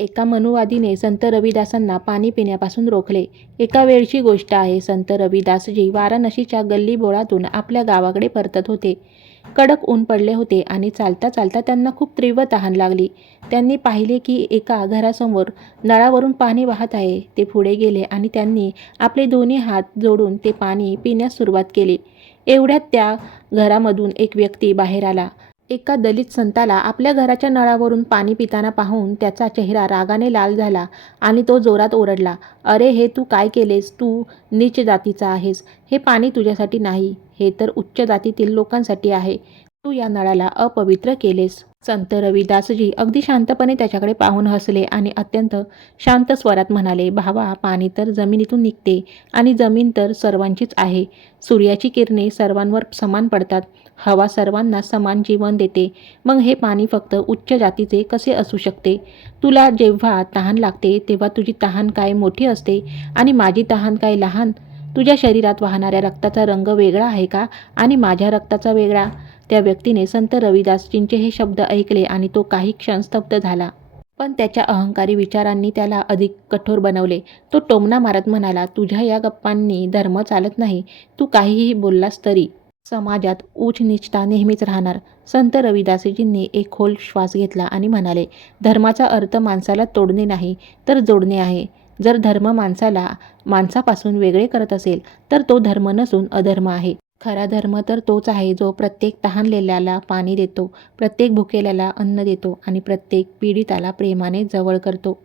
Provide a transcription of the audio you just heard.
एका मनुवादीने संत रविदासांना पाणी पिण्यापासून रोखले. एका वेळची गोष्ट आहे. संत रविदासजी वाराणसीच्या गल्लीबोळातून आपल्या गावाकडे परतत होते. कडक ऊन पडले होते आणि चालता चालता त्यांना खूप तीव्र तहान लागली. त्यांनी पाहिले की एका घरासमोर नळावरून पाणी वाहत आहे. ते पुढे गेले आणि त्यांनी आपले दोन्ही हात जोडून ते पाणी पिण्यास सुरुवात केली. एवढ्यात त्या घरामधून एक व्यक्ती बाहेर आला. एका दलित संताला आपल्या घराच्या नळावरून पाणी पिताना पाहून त्याचा चेहरा रागाने लाल झाला आणि तो जोरात ओरडला, "अरे, हे तू काय केलेस? तू नीच जातीचा आहेस. हे पाणी तुझ्यासाठी नाही, हे तर उच्च जातीतील लोकांसाठी आहे. तू या नळाला अपवित्र केलेस." संत रविदासजी अगदी शांतपणे त्याच्याकडे पाहून हसले आणि अत्यंत शांत स्वरात म्हणाले, "भावा, पाणी तर जमिनीतून निघते आणि जमीन तर सर्वांचीच आहे. सूर्याची किरणे सर्वांवर समान पडतात. हवा सर्वांना समान जीवन देते. मग हे पाणी फक्त उच्च जातीचे कसे असू शकते? तुला जेव्हा तहान लागते तेव्हा तुझी तहान काय मोठी असते आणि माझी तहान काय लहान? तुझ्या शरीरात वाहणाऱ्या रक्ताचा रंग वेगळा आहे का आणि माझ्या रक्ताचा वेगळा?" त्या व्यक्तीने संत रविदासजींचे हे शब्द ऐकले आणि तो काही क्षण स्तब्ध झाला. पण त्याच्या अहंकारी विचारांनी त्याला अधिक कठोर बनवले. तो टोमणा मारत म्हणाला, "तुझ्या या गप्पांनी धर्म चालत नाही. तू काहीही बोललास तरी समाजात ऊच-नीचता नेहमीच राहणार." संत रविदासजींनी एक खोल श्वास घेतला आणि म्हणाले, "धर्माचा अर्थ माणसाला तोडणे नाही, तर जोडणे आहे. जर धर्म माणसाला माणसापासून वेगळे करत असेल, तर तो धर्म नसून अधर्म आहे. खरा धर्म तर तोच आहे, जो प्रत्येक तहानलेल्याला पाणी देतो, प्रत्येक भुकेल्याला अन्न देतो आणि प्रत्येक पीडिताला प्रेमाने जवळ करतो."